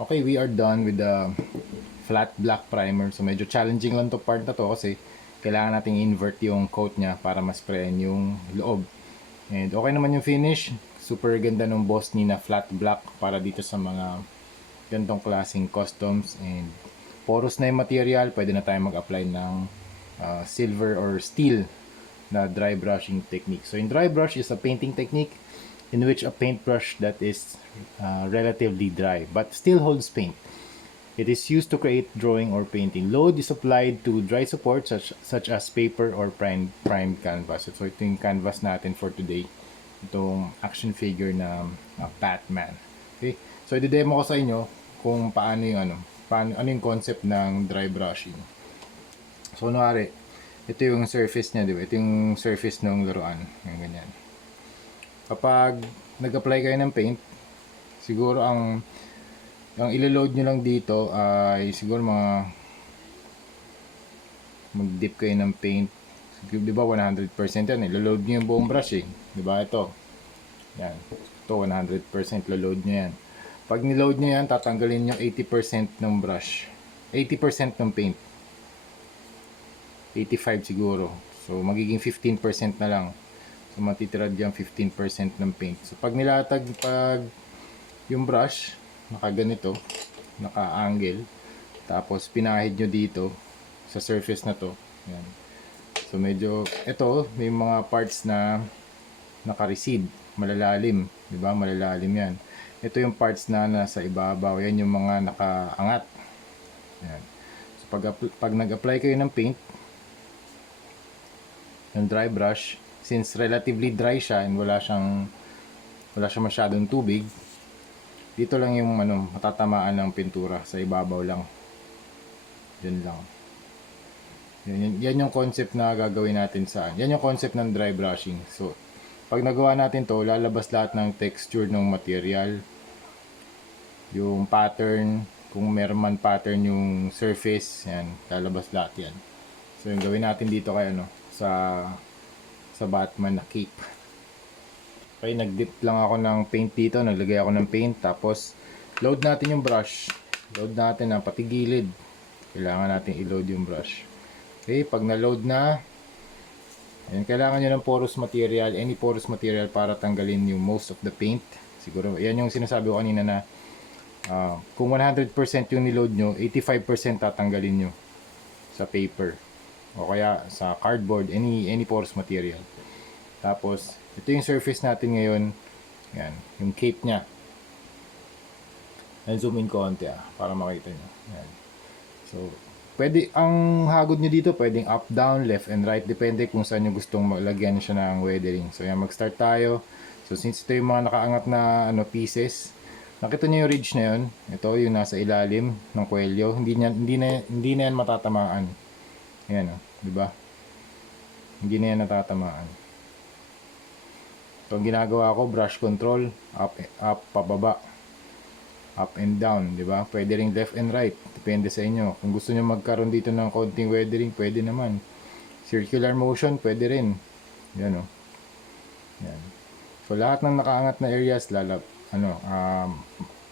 Okay, we are done with the flat black primer. So medyo challenging lang to part na to kasi kailangan nating invert yung coat niya para mas sprayan yung loob. And okay naman yung finish. Super ganda ng boss ni na flat black para dito sa mga ganitong klaseng customs. And porous na yung material, pwede na tayo mag-apply ng silver or steel na dry brushing technique. So in dry brush is a painting technique in which a paintbrush that is relatively dry but still holds paint. It is used to create drawing or painting. Load is applied to dry support such as paper or primed canvas. So ito yung canvas natin for today. Itong action figure na Batman. Okay? So i-demo ko sa inyo kung paano yung ano yung concept ng dry brushing. So kunwari, ito yung surface niya, di ba? Ito yung surface ng laruan. Yung ganyan. Kapag nag-apply kayo ng paint, siguro ang ilo-load nyo lang dito ay siguro mag-dip kayo ng paint. Di ba 100% yan, ilo-load nyo yung buong brush eh. Di ba ito? Yan. Ito 100% lo-load nyo yan. Pag niload nyo yan, tatanggalin nyo 80% ng brush. 80% ng paint. 85 siguro. So magiging 15% na lang. So matitira diyan 15% ng paint. So pag yung brush nakaganito, naka-angle, tapos pinahid nyo dito sa surface na to. Yan. So medyo ito may mga parts na naka-recede, malalalim, 'di ba? Malalalim 'yan. Ito yung parts na nasa ibabaw, yan yung mga nakaangat. Yan. So pag nag-apply kayo ng paint, yung dry brush, since relatively dry siya and wala siyang masyadong tubig, dito lang yung matatamaan ng pintura sa ibabaw lang. Yan lang. Yan yung concept na gagawin natin yan yung concept ng dry brushing. So pag nagawa natin to, lalabas lahat ng texture ng material, yung pattern, kung meron man pattern yung surface, yan, lalabas lahat yan. So yung gawin natin dito kay sa Batman na cape. Okay, nag-dip lang ako ng paint dito, naglagay ako ng paint, tapos load natin yung brush. Load natin na pati gilid. Kailangan natin i-load yung brush. Okay, pag na-load na, ayan, kailangan nyo ng porous material, any porous material para tanggalin yung most of the paint. Siguro, yan yung sinasabi ko kanina na kung 100% yung niload nyo, 85% tatanggalin nyo sa paper o kaya sa cardboard, any porous material. Tapos ito yung surface natin ngayon, yan, yung cape nya. Zoom in konti para makita nyo. Yan. So pwede, ang hagod nyo dito pwedeng up, down, left and right, depende kung saan nyo gustong maglagyan siya ng weathering. So yan, mag-start tayo. So since ito yung mga nakaangat na pieces, nakita nyo yung ridge na yun, ito yung nasa ilalim ng kwelyo, hindi na yan matatamaan. Ayan, di ba? Hindi na yan natatamaan. So ang ginagawa ko, brush control, up, pababa, up and down, di ba? Pwede ring left and right, depende sa inyo. Kung gusto niyo magkaroon dito ng konting weathering, pwede naman. Circular motion, pwede rin. Yan o. Yan. So lahat ng nakaangat na areas,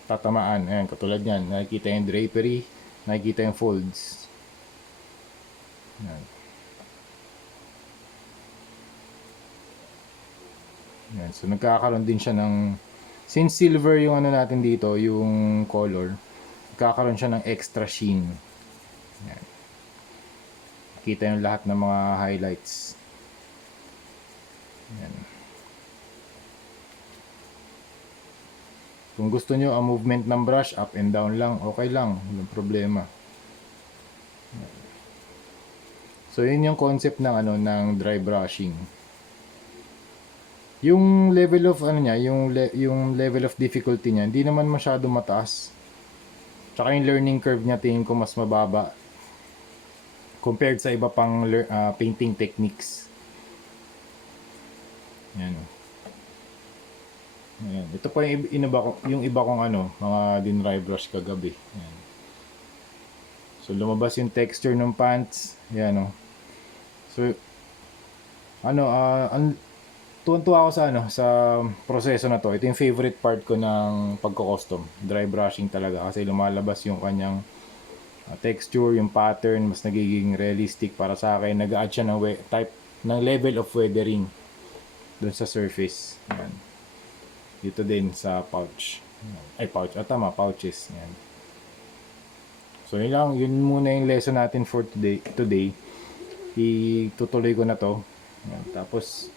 tatamaan. Ayan, katulad yan. Nakikita yung drapery, nakikita yung folds. Yan. Yan. So nagkakaroon din siya ng, since silver yung natin dito, yung color, nagkakaroon siya ng extra sheen. Yan. Kita yung lahat ng mga highlights. Yan. Kung gusto nyo ang movement ng brush, up and down lang, okay lang, walang problema. Yan. So yun yung concept ng ng dry brushing. Yung level of yung level of difficulty niya, hindi naman masyado mataas. Tsaka yung learning curve niya tingin ko mas mababa compared sa iba pang painting techniques. Yan. Ayan. Ito pa yung iba kong mga dinry brush kagabi. Ayan. So lumabas yung texture ng pants. Ayan o. So tuwan-tuwa ako sa sa proseso na to. Ito yung favorite part ko ng pagko-custom. Dry brushing talaga kasi lumalabas yung kanyang texture, yung pattern, mas nagiging realistic para sa akin. Nag-add siya ng type ng level of weathering doon sa surface. Yan. Dito din sa pouch. Ay, pouch. Tama, pouches. Yan. So, yun lang. Yun muna yung lesson natin for today. Itutuloy ko na to. Yan. Tapos,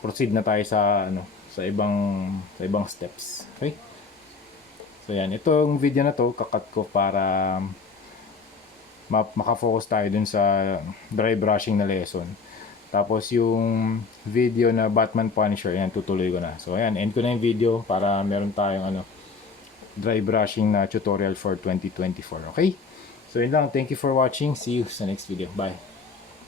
proceed na tayo sa sa ibang steps. Okay? So yan, itong video na to kakat ko para makafocus tayo dun sa dry brushing na lesson. Tapos yung video na Batman Punisher, yan tutuloy ko na. So ayan, end ko na yung video para meron tayong dry brushing na tutorial for 2024. Okay? So yun lang, thank you for watching. See you sa next video. Bye.